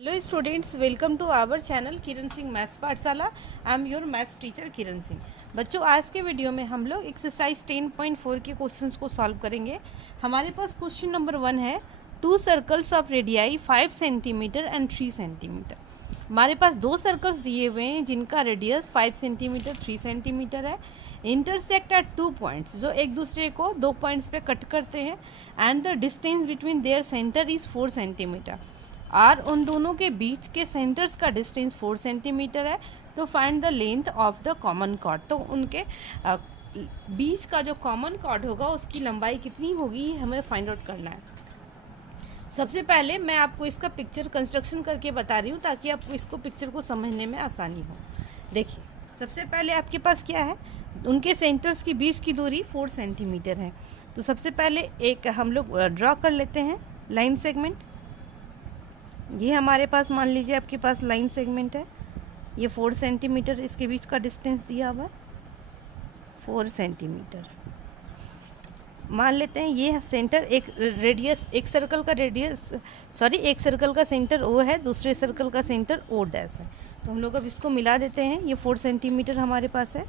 Hello students, welcome to our channel Kiran Singh maths Pathshala. I am your maths teacher Kiran Singh. बच्चों, आज के video में हम लोग एक्सरसाइज 10.4 के क्वेश्चंस को सॉल्व करेंगे। हमारे पास क्वेश्चन नंबर 1 है, 2 circles of radii 5 centimetre and 3 centimetre. हमारे पास दो सर्कल्स दिए हुए हैं जिनका रेडियस 5 सेंटीमीटर 3 सेंटीमीटर है। इंटरसेक्ट एट 2 पॉइंट्स, जो एक दूसरे को 2 पॉइंट्स पे कट करते हैं, and the distance between their centre is 4 centimetre. और उन दोनों के बीच के सेंटर्स का डिस्टेंस 4 सेंटीमीटर है। तो find the length of the common chord. तो उनके बीच का जो कॉमन कॉर्ड होगा उसकी लंबाई कितनी होगी, हमें फाइंड आउट करना है। सबसे पहले मैं आपको इसका पिक्चर कंस्ट्रक्शन करके बता रही हूँ ताकि आपको इसको पिक्चर को समझने में आसानी हो। देखिए, सबसे पहले आपके पास क्या है, उनके सेंटर्स के बीच की दूरी 4 सेंटीमीटर है। तो सबसे पहले एक हम लोग ड्रॉ कर लेते हैं लाइन सेगमेंट। ये हमारे पास मान लीजिए आपके पास लाइन सेगमेंट है, ये 4 सेंटीमीटर इसके बीच का डिस्टेंस दिया हुआ है 4 सेंटीमीटर। मान लेते हैं ये सेंटर एक रेडियस, एक सर्कल का सेंटर ओ है, दूसरे सर्कल का सेंटर ओ डैश है। तो हम लोग अब इसको मिला देते हैं। ये 4 सेंटीमीटर हमारे पास है।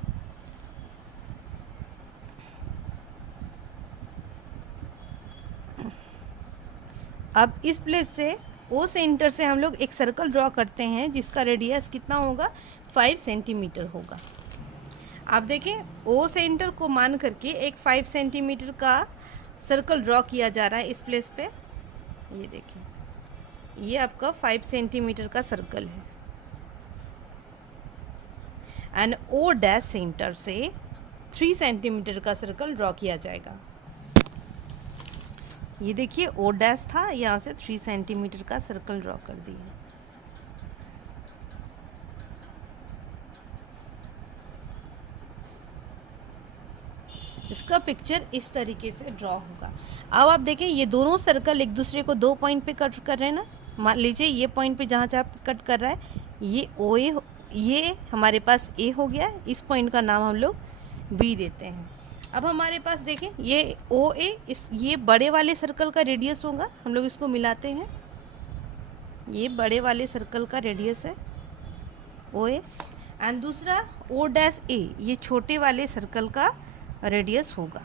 अब इस प्लेस से ओ सेंटर से हम लोग एक सर्कल ड्रॉ करते हैं जिसका रेडियस कितना होगा, 5 सेंटीमीटर होगा। आप देखें, ओ सेंटर को मान करके एक 5 सेंटीमीटर का सर्कल ड्रॉ किया जा रहा है इस प्लेस पे। ये देखिए, ये आपका 5 सेंटीमीटर का सर्कल है। एंड ओ डैश सेंटर से 3 सेंटीमीटर का सर्कल ड्रॉ किया जाएगा। ये देखिए, ओ डैश था, यहाँ से 3 सेंटीमीटर का सर्कल ड्रॉ कर दिया। इसका पिक्चर इस तरीके से ड्रॉ होगा। अब आप देखें, ये दोनों सर्कल एक दूसरे को 2 पॉइंट पे कट कर रहे हैं ना। मान लीजिए ये पॉइंट पे जहाँ जहाँ कट कर रहा है, ये ओ ए, ये हमारे पास ए हो गया। इस पॉइंट का नाम हम लोग बी देते हैं। अब हमारे पास देखें, ये ओ ए, ये बड़े वाले सर्कल का रेडियस होगा। हम लोग इसको मिलाते हैं। ये बड़े वाले सर्कल का रेडियस है ओ ए, एंड दूसरा ओ डैश ए, ये छोटे वाले सर्कल का रेडियस होगा।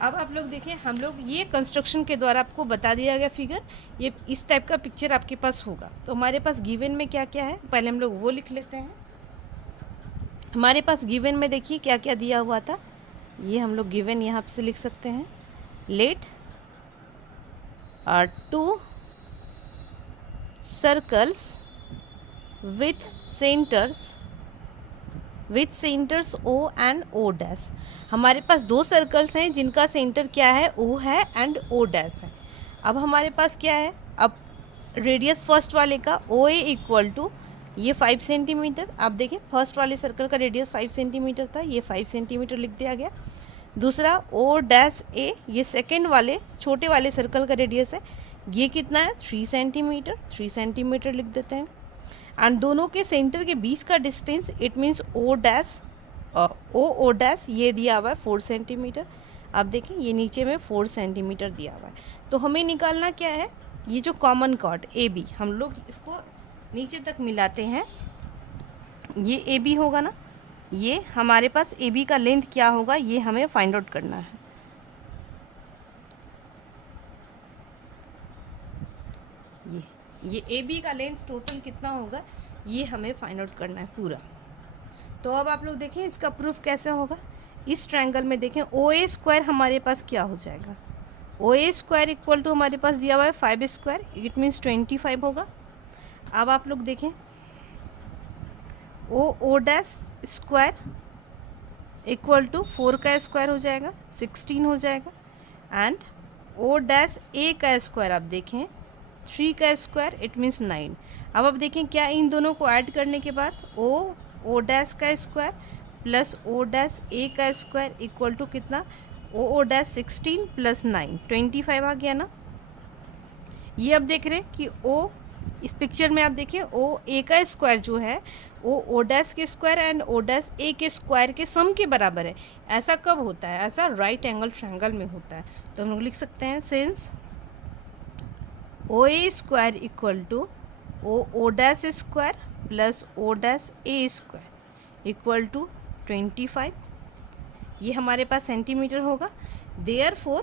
अब आप लोग देखें, हम लोग ये कंस्ट्रक्शन के द्वारा आपको बता दिया गया फिगर, ये इस टाइप का पिक्चर आपके पास होगा। तो हमारे पास गिवन में क्या क्या है, पहले हम लोग वो लिख लेते हैं। हमारे पास गिवन में देखिए क्या क्या दिया हुआ था। ये हम लोग गिवन यहाँ से लिख सकते हैं। Let 2 circles with centres O and O dash. हमारे पास दो सर्कल्स हैं जिनका सेंटर क्या है, ओ है एंड ओ डैश है। अब हमारे पास क्या है, अब रेडियस फर्स्ट वाले का ओ ए इक्वल टू ये 5 सेंटीमीटर। आप देखें, फर्स्ट वाले सर्कल का रेडियस 5 सेंटीमीटर था, ये 5 सेंटीमीटर लिख दिया गया। दूसरा ओ डैश ए, ये सेकेंड वाले छोटे वाले सर्कल का रेडियस है, ये कितना है, 3 सेंटीमीटर। 3 सेंटीमीटर लिख देते हैं। एंड दोनों के सेंटर के बीच का distance, it means O dash, ये दिया हुआ है 4 सेंटीमीटर। आप देखें, ये नीचे में 4 सेंटीमीटर दिया हुआ है। तो हमें निकालना क्या है, ये जो कॉमन कॉर्ड ए बी, हम लोग इसको नीचे तक मिलाते हैं। ये ए बी होगा ना, ये हमारे पास ए बी का लेंथ क्या होगा, ये हमें फाइंड आउट करना है। ये ए बी का लेंथ टोटल कितना होगा, ये हमें फाइंड आउट करना है पूरा। तो अब आप लोग देखें इसका प्रूफ कैसे होगा। इस ट्रायंगल में देखें, ओ ए स्क्वायर हमारे पास क्या हो जाएगा, ओ ए स्क्वायर इक्वल टू हमारे पास दिया हुआ है 5 स्क्वायर, इट मीन्स 25 होगा। अब आप लोग देखें, O dash square equal to 4 का स्क्वायर हो जाएगा, 16 हो जाएगा। एंड ओ डैश ए का स्क्वायर आप देखें 3 का स्क्वायर, इट मीन्स 9। अब आप देखें क्या, इन दोनों को ऐड करने के बाद ओ डैश का स्क्वायर प्लस ओ डैश ए का स्क्वायर इक्वल टू कितना, ओ डैश 16 प्लस 9, 25 आ गया ना। ये अब देख रहे हैं कि ओ इस पिक्चर में आप देखिए ओ ए का स्क्वायर जो है वो ओ डैश के स्क्वायर एंड ओ डैश ए के स्क्वायर के सम के बराबर है। ऐसा कब होता है? ऐसा राइट एंगल ट्रायंगल में होता है। तो हम लोग लिख सकते हैं since O A square equal to O dash square plus O dash A square equal to 25, ये हमारे पास सेंटीमीटर होगा। देयरफॉर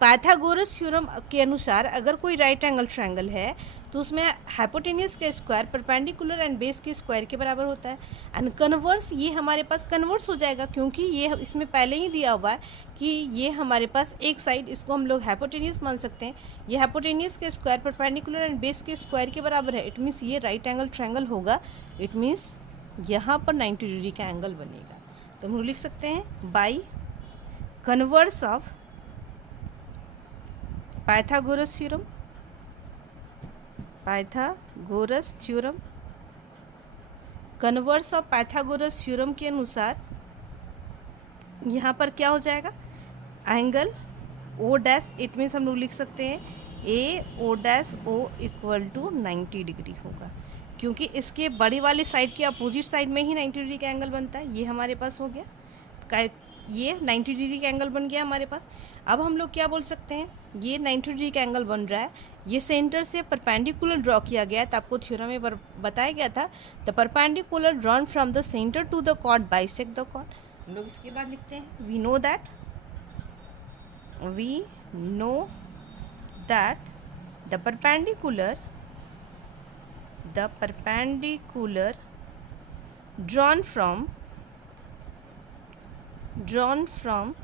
पाइथागोरस थ्योरम के अनुसार अगर कोई राइट एंगल ट्रायंगल है तो उसमें हाइपोटेन्यूज का स्क्वायर परपेंडिकुलर एंड बेस के स्क्वायर के बराबर होता है। एंड कन्वर्स, ये हमारे पास कन्वर्स हो जाएगा क्योंकि ये इसमें पहले ही दिया हुआ है कि ये हमारे पास एक साइड, इसको हम लोग हाइपोटेन्यूज मान सकते हैं। ये हाइपोटेन्यूज के स्क्वायर परपेंडिकुलर एंड बेस के स्क्वायर के बराबर है। इट मीन्स ये राइट एंगल ट्रायंगल होगा। इट मीन्स यहाँ पर 90 डिग्री का एंगल बनेगा। तो हम लोग लिख सकते हैं by converse of Pythagoras theorem, Pythagoras theorem, converse of Pythagoras theorem के अनुसार यहाँ पर क्या हो जाएगा? Angle O dash, it means हम लोग लिख सकते हैं A O dash O equal to 90 degree होगा क्योंकि इसके बड़ी वाली साइड के अपोजिट साइड में ही 90 डिग्री का एंगल बनता है। ये हमारे पास हो गया, ये 90 डिग्री का एंगल बन गया हमारे पास। अब हम लोग क्या बोल सकते हैं? ये 90 डिग्री का एंगल बन रहा है, ये सेंटर से परपेंडिकुलर ड्रॉ किया गया है। तो आपको थ्योरम में बताया गया था the perpendicular drawn from the centre to the chord bisect the chord. हम लोग इसके बाद लिखते हैं we know that the perpendicular drawn from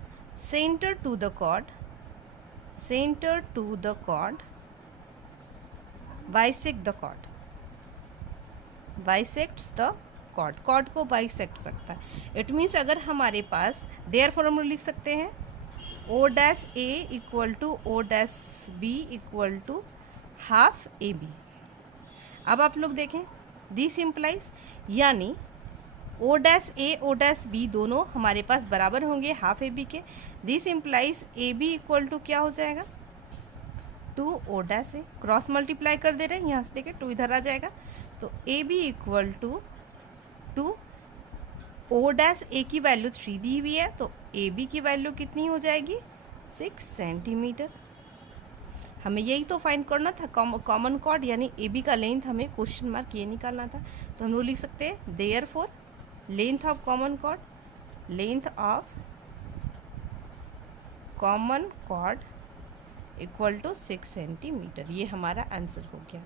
center to the chord bisects the chord को बाइसेक्ट करता है। इट मीन्स अगर हमारे पास देयरफॉर हम लोग लिख सकते हैं O dash A equal to O dash B equal to half A B. अब आप लोग देखें दिस इम्प्लाइज, यानी O dash A O dash B दोनों हमारे पास बराबर होंगे हाफ ए बी के। This implies A B equal to क्या हो जाएगा? 2 O dash A. Cross multiply कर दे रहे हैं, यहाँ से देखें 2 इधर आ जाएगा। तो A B equal to 2, O dash A की वैल्यू 3 दी हुई है तो ए बी की वैल्यू कितनी हो जाएगी? 6 सेंटीमीटर। हमें यही तो फाइंड करना था, कॉमन कॉर्ड यानी ए बी का लेंथ, हमें क्वेश्चन मार्क ये निकालना था। तो हम लोग लिख सकते हैं therefore length of common chord equal to 6 centimetre. ये हमारा आंसर हो गया।